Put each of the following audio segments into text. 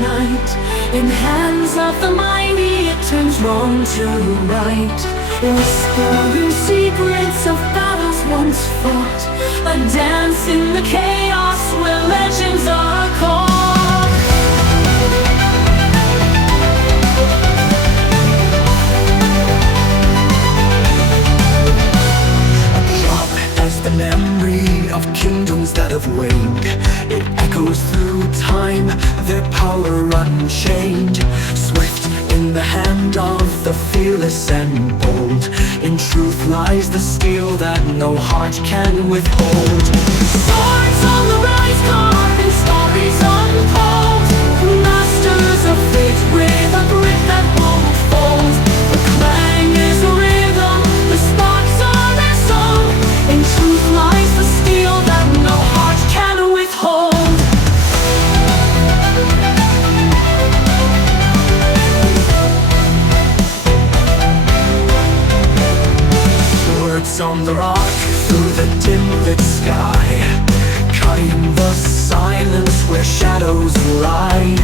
night. In hands of the mighty it turns wrong to right, whispering secrets of battles once fought, a dance in the chaos where legends are caught. The memory of kingdoms that have waned, it echoes through time, their power unchained. Swift in the hand of the fearless and bold, in truth lies the steel that no heart can withhold. Swords on the rise, carving stories untold, masters of fate with a grit that won't fold. The clang is a rhythm, the sparks are their song. In truth lies the steel that no heart can withhold. Words on the rock through the dim-lit sky, cutting the silence where shadows lie.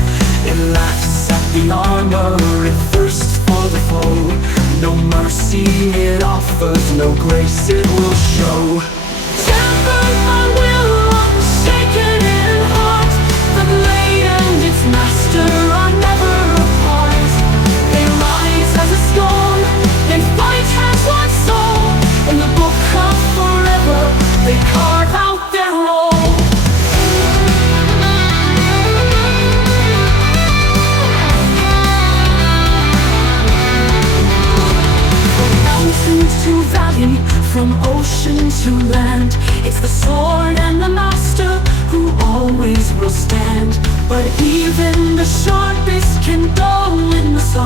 It laughs at the armor, it thirsts for the foe. No mercy it offers, no grace it will show. Tempered by will, unshaken in heart, the blade and its master are never apart. They rise as a storm, they fight as one soul. In the book of forever, they carve out their role. To valley, from ocean to land, it's the sword and the master who always will stand. But even the sharpest can dull in the sun.